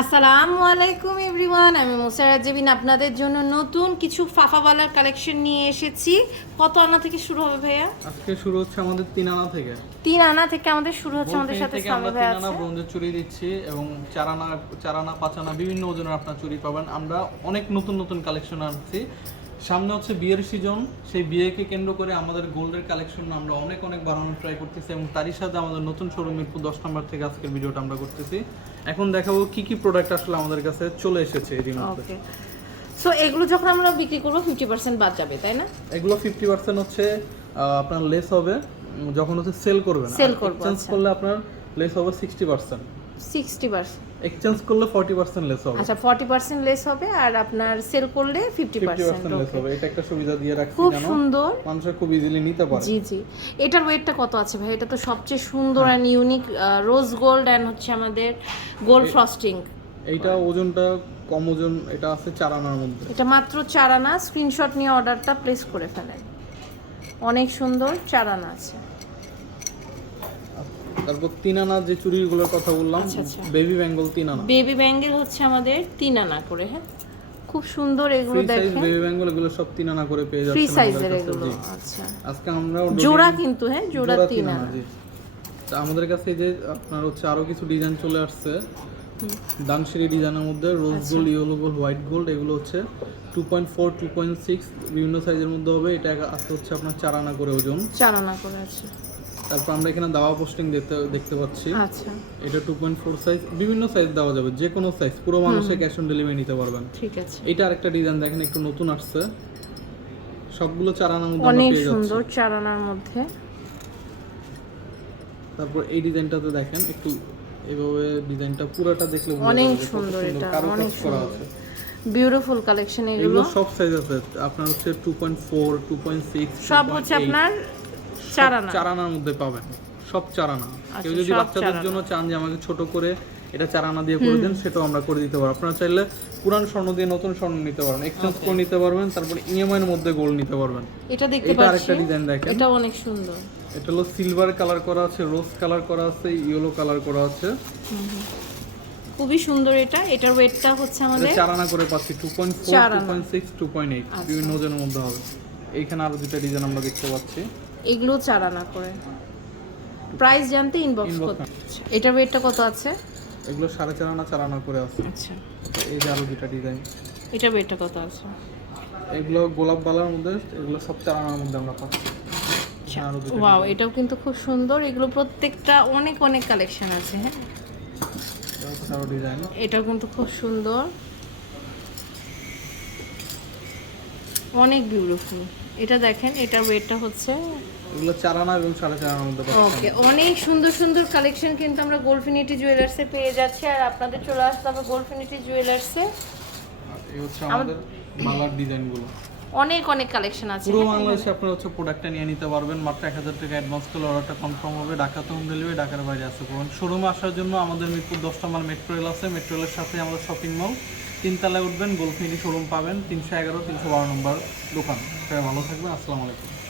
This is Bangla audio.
আসসালামু আলাইকুম এভরিওয়ান আমি মোসারাত জেবিন আপনাদের জন্য নতুন কিছু ফাফাওয়ালার কালেকশন নিয়ে এসেছি। কত আনা থেকে শুরু হবে ভাইয়া? আজকে শুরু হচ্ছে আমাদের তিন আনা থেকে। তিন আনা থেকে আমাদের শুরু হচ্ছে আমাদের সাথে থেকে সামি আমরা ভাই তিন আছে। আনা ব্রোঞ্জের চুরি দিচ্ছি এবং চার আনা চার আনা পাঁচ আনা বিভিন্ন ওজনের আপনার চুরি পাবেন। আমরা অনেক নতুন নতুন কালেকশন আনছি। সামনে হচ্ছে বিয়ের সিজন সেই বিয়েকে কেন্দ্র করে আমাদের গোল্ডের কালেকশন আমরা অনেক অনেক বাড়ানোর ট্রাই করতেছি এবং তারই সাথে আমাদের নতুন শোরুম মিরপুর দশ নম্বর থেকে আজকের ভিডিওটা আমরা করতেছি। এখন দেখাবো কি কি প্রোডাক্ট আসলে আমাদের কাছে চলে এসেছে এর মধ্যে সো এগুলো যখন আমরা বিক্রি করব ফিফটি পার্সেন্ট বাদ যাবে তাই না? এগুলো ফিফটি পার্সেন্ট হচ্ছে আপনার লেস হবে যখন হচ্ছে সেল করবেন সেল করব, চেঞ্জ। করলে আপনার লেস হবে sixty percent sixty percent exchange করলে ফর্টি পার্সেন্ট লেস হবে। আচ্ছা ফর্টি পার্সেন্ট লেস হবে আর আপনার সেল করলে fifty fifty percent percent less হবে। এটা একটা সুবিধা দিয়ে রাখছি খুব সুন্দর। মানুষের খুব ইজিলি নিতে পারে। জি জি। এটার ওয়েটটা কত আছে ভাই? এটা তো সবচেয়ে সুন্দর and unique rose gold and হচ্ছে আমাদের গোল্ড ফ্রস্টিং এইটা ওজনটা কম ওজন এটা আছে চার আনার মধ্যে। এটা মাত্র চার আনা। স্ক্রিনশট নিয়ে অর্ডারটা প্লেস করে ফেলেন। অনেক সুন্দর চার আনা আছে। তারপর তিন আনা যে চুরিগুলোর কথা বললাম আচ্ছা, আচ্ছা। বেবি বেঙ্গল তিন আনা বেবি ব্যাঙ্গেল হচ্ছে আমাদের তিন আনা করে হ্যাঁ? খুব সুন্দর এগুলো দেখেন। বেবি বেঙ্গল এগুলো সব তিন আনা করে পেয়ে ফ্রি সাইজের এগুলো আচ্ছা। আজকে আমরা জোড়া কিন্তু হ্যাঁ? জোড়া তিন আনা তা আমাদের কাছে যে আপনার হচ্ছে আরও কিছু ডিজাইন চলে আসছে। দানশিরি ডিজাইনের মধ্যে রোজ আচ্ছা। Gold yellow gold white gold এগুলো হচ্ছে two point four two point six বিভিন্ন সাইজের মধ্যে হবে। এটা আসতে হচ্ছে আপনার চার আনা করে ওজন। চার আনা করে আছে তারপর আমরা এখানে দাওয়া পোস্টিং দেখতে দেখতে পাচ্ছি। আচ্ছা। এটা টু পয়েন্ট ফোর সাইজ বিভিন্ন সাইজ দেওয়া যাবে যে কোনো সাইজ পুরো মানুষের ক্যাশ অন ডেলিভারি নিতে পারবেন। ঠিক আছে। এটা আরেকটা ডিজাইন দেখেন একটু নতুন আসছে। সবগুলো চার আনার মধ্যে অনেক সুন্দর চার আনার মধ্যে। তারপর এই ডিজাইনটাতে দেখেন একটু এইভাবে ডিজাইনটা পুরোটা দেখলে অনেক সুন্দর এটা, অনেক করা সুন্দর। আছে। বিউটিফুল কালেকশন এগুলো সব সাইজ আছে আপনার হচ্ছে two point four two point six সব হচ্ছে আপনার চার আনা চার আনার মধ্যে পাবেন। সব চার আনা কেউ যদি বাচ্চাদের জন্য চান যে আমাকে ছোট করে এটা চার আনা দিয়ে করে দেন সেটাও আমরা করে দিতে পারব। আপনারা চাইলে পুরান স্বর্ণ দিয়ে নতুন স্বর্ণ নিতে পারবেন। এক্সচেঞ্জ করে নিতে পারবেন তারপর ইএমআই এর মধ্যে গোল্ড নিতে পারবেন। এটা দেখতে এটা আরেকটা ডিজাইন দেখেন। এটা অনেক সুন্দর। এটা হলো সিলভার কালার করা আছে রোজ কালার করা আছে ইয়েলো কালার করা আছে। খুবই সুন্দর এটা। এটার ওয়েটটা হচ্ছে আমাদের চার আনা করে পাচ্ছি টু পয়েন্ট ফোর চার টু আনা। Point six two point eight আচ্ছা। বিভিন্ন ওজনের মধ্যে হবে। এইখানে আরও দুটা ডিজাইন আমরা দেখতে পাচ্ছি। এগুলো চার আনা করে। প্রাইস জানতে ইনবক্স করতে এটার ওয়েটটা কত আছে? এগুলো সাড়ে চার আনা চার আনা করে আছে। আচ্ছা। এই যে আরও দুটা ডিজাইন এটার ওয়েটটা কত আছে? এগুলো গোলাপ বালার মধ্যে এগুলো সব চার আনার মধ্যে আমরা পাচ্ছি। ওয়াও এটাও কিন্তু খুব সুন্দর। এগুলো প্রত্যেকটা অনেক অনেক কালেকশন আছে হ্যাঁ? আরও ডিজাইন এটাও কিন্তু খুব সুন্দর। অনেক বিউটিফুল এটা দেখেন এটার ওয়েটটা হচ্ছে এগুলো চার আনা এবং সাড়ে চার আনার মধ্যে ওকে অনেক সুন্দর সুন্দর কালেকশন কিন্তু আমরা গোল্ডফিনিটি জুয়েলার্সে পেয়ে যাচ্ছি। আর আপনাদের চলে আসতে হবে গোল্ডফিনিটি জুয়েলার্সে এই হচ্ছে আমাদের বালার ডিজাইনগুলো। অনেক অনেক কালেকশন আছে। পুরো বাংলাদেশে আপনারা হচ্ছে প্রোডাক্টটা নিয়ে নিতে পারবেন। মাত্র এক হাজার টাকা অ্যাডভান্স করলে অর্ডারটা কনফার্ম হবে। ঢাকাতে হোম ডেলিভারি ঢাকার বাইরে আসতে পারবেন শোরুমে আসার জন্য আমাদের মিরপুর দশ নম্বর মেট্রো রেল আছে। মেট্রো রেলের সাথে আমাদের শপিং মল তিনতলায় উঠবেন, গোলফিনি শোরুম পাবেন, তিনশো এগারো, তিনশো বারো নম্বর দোকান। ভালো থাকবেন, আসসালামু আলাইকুম।